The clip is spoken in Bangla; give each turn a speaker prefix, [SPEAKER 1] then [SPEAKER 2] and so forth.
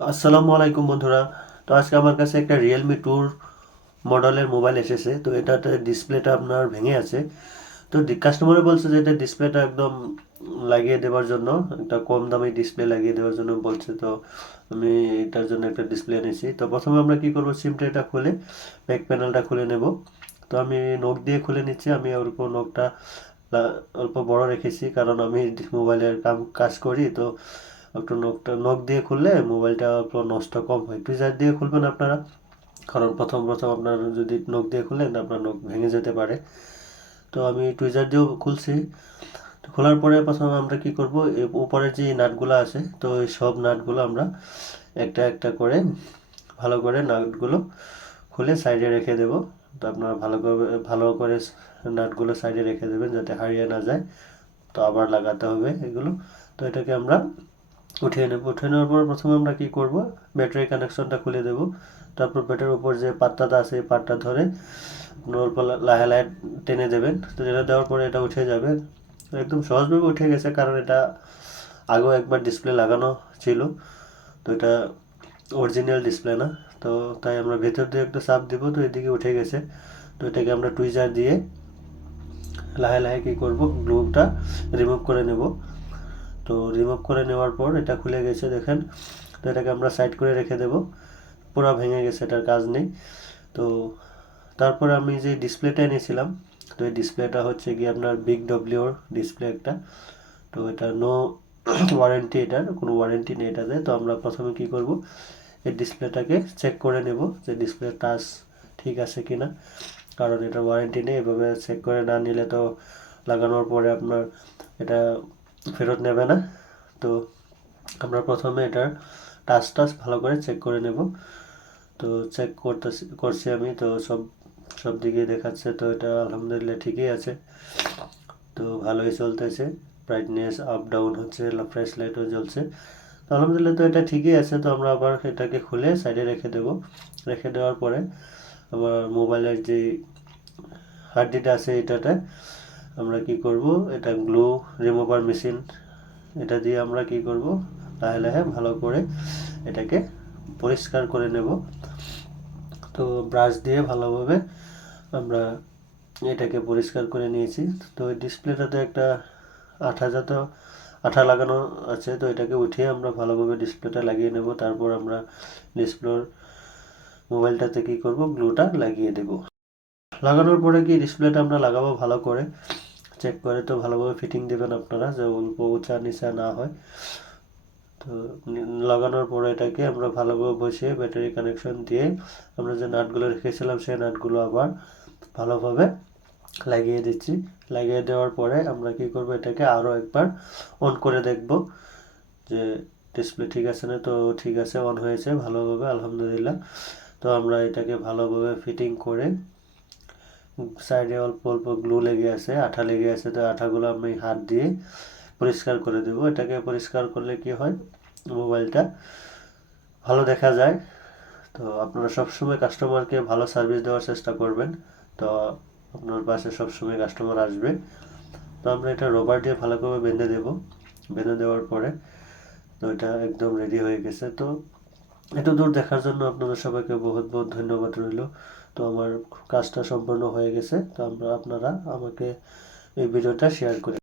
[SPEAKER 1] আসসালামু আলাইকুম বন্ধুরা। তো আজকে আমার কাছে একটা রিয়েলমি টুর মডেলের মোবাইল এসেছে। তো এটাতে ডিসপ্লেটা আপনার ভেঙে আছে। তো কাস্টমারে বলছে যে এটা ডিসপ্লেটা একদম লাগিয়ে দেওয়ার জন্য, একটা কম দামি ডিসপ্লে লাগিয়ে দেওয়ার জন্য বলছে। তো আমি এটার জন্য একটা ডিসপ্লে এনেছি। তো প্রথমে আমরা কি করব সিমটা এটা খুলে ব্যাক প্যানেলটা খুলে নেব। তো আমি নখ দিয়ে খুলে নিচ্ছি। আমি অল্প নখটা অল্প বড় রেখেছি, কারণ আমি মোবাইলের কাম কাজ করি। তো একটু নখটা নখ দিয়ে খুললে মোবাইলটা অল্প নষ্ট কম হয়। টুইজার দিয়ে খুলবেন আপনারা। কারণ প্রথম প্রথম আপনার যদি নখ দিয়ে খুলেন, আপনার নখ ভেঙে যেতে পারে। তো আমি টুইজার দিয়েও খুলছি। খোলার পরে প্রথমে আমরা কি করব? এ- উপরে যে নাটগুলো আছে, তো এই সব নাটগুলো আমরা একটা একটা করে ভালো করে নাটগুলো খুলে সাইডে রেখে দেব। তো আপনারা ভালো করে ভালো করে নাটগুলো সাইডে রেখে দেবেন যাতে হারিয়ে না যায়। তো আবার লাগাতে হবে এগুলো। তো এটাকে আমরা উঠিয়ে নেব। উঠিয়ে নেওয়ার পর প্রথমে আমরা কি করব? ব্যাটারি কানেকশনটা খুলে দেব। তারপর ব্যাটারির উপর যে পাত্তাটা আছে পাটটা ধরে অল্প লাহে লাহে টেনে দেবেন। তো টেনে দেওয়ার পরে এটা উঠে যাবে। একদম সহজভাবে উঠে গেছে, কারণ এটা আগেও একবার ডিসপ্লে লাগানো ছিল। তো এটা অরিজিনাল ডিসপ্লে না। তো তাই আমরা ভেতর দিয়ে একটু চাপ দিব, তো এদিকে উঠে গেছে। তো এটাকে আমরা টুইজার দিয়ে লাহে লাহে কী করব? গ্লুটা রিমুভ করে নেব। তো রিমুভ করে নেওয়ার পর এটা খুলে গেছে, দেখেন। তো এটাকে আমরা সাইড করে রেখে দেব। পুরো ভেঙে গেছে, এটার কাজ নেই। তো তারপরে আমি যে ডিসপ্লেটা এনেছিলাম, তো এই ডিসপ্লেটা হচ্ছে কি আপনার বিগ ডব্লিউর ডিসপ্লে একটা। তো এটা নো ওয়ারেন্টি এটার, কোনো ওয়ারেন্টি নেই এটাতে। তো আমরা প্রথমে কি করব, এই ডিসপ্লেটাকে চেক করে নেব যে ডিসপ্লে টাচ ঠিক আছে কি না কারণ এটার ওয়ারেন্টি নেই, এভাবে চেক করে না নিলে তো লাগানোর পরে আপনার এটা ফেরত নেবে না। তো আমরা প্রথমে এটার টাচ টাচ ভালো করে চেক করে নেব। তো চেক করতেছি, করছি আমি। তো সব সব দিকে দেখাচ্ছে। তো এটা আলহামদুলিল্লাহ ঠিকই আছে। তো ভালোই চলতেছে। ব্রাইটনেস আপ ডাউন হচ্ছে ফ্রেশ লাইটও জ্বলছে। তো আলহামদুলিল্লাহ তো এটা ঠিকই আছে। তো আমরা আবার এটাকে খুলে সাইডে রেখে দেব। রেখে দেওয়ার পরে আবার মোবাইলের যে হার্ডডিটা আছে এটাতে আমরা কি করব? এটা গ্লু রিমুভার মেশিন এটা দিয়ে আমরা কি করব? লাহে লাহে ভালো করে এটাকে পরিষ্কার করে নেব। তো ব্রাশ দিয়ে ভালোভাবে আমরা এটাকে পরিষ্কার করে নিয়েছি। তো এই ডিসপ্লেটাতে একটা আঠা আঠা লাগানো আছে, তো এটাকে উঠিয়ে আমরা ভালোভাবে ডিসপ্লেটা লাগিয়ে নেব। তারপর আমরা ডিসপ্লের মোবাইলটাতে কি করব? গ্লুটা লাগিয়ে দেব। লাগানোর পরে কি ডিসপ্লেটা আমরা লাগাবো? ভালো করে চেক করে তো ভালোভাবে ফিটিং দেবেন আপনারা, যে অল্প উঁচা নিচা না হয়। তো লাগানোর পরে এটাকে আমরা ভালোভাবে বসিয়ে ব্যাটারি কানেকশন দিয়ে আমরা যে নাটগুলো রেখেছিলাম, সেই নাটগুলো আবার ভালোভাবে লাগিয়ে দিচ্ছি। লাগিয়ে দেওয়ার পরে আমরা কি করব, এটাকে আরও একবার অন করে দেখব যে ডিসপ্লে ঠিক আছে না, তো ঠিক আছে অন হয়েছে ভালোভাবে, আলহামদুলিল্লাহ। তো আমরা এটাকে ভালোভাবে ফিটিং করে সাইডে অল্প অল্প গ্লু লেগে আছে, আঠা লেগে আছে, তো আঠাগুলো আমি হাত দিয়ে পরিষ্কার করে দেব। এটাকে পরিষ্কার করলে কি হয়? মোবাইলটা ভালো দেখা যায়। তো আপনারা সবসময় কাস্টমারকে ভালো সার্ভিস দেওয়ার চেষ্টা করবেন। তো আপনার পাশে সবসময় কাস্টমার আসবে। তো আমরা এটা রবার দিয়ে ভালো করে বেঁধে দেব। বেঁধে দেওয়ার পরে তো এটা একদম রেডি হয়ে গেছে। তো এত দূর দেখার জন্য আপনাদের সবাইকে বহুত বহুত ধন্যবাদ রইল। তো আমার কাজটা সম্পন্ন হয়ে গেছে। তো আমরা আপনারা আমাকে এই ভিডিওটা শেয়ার করে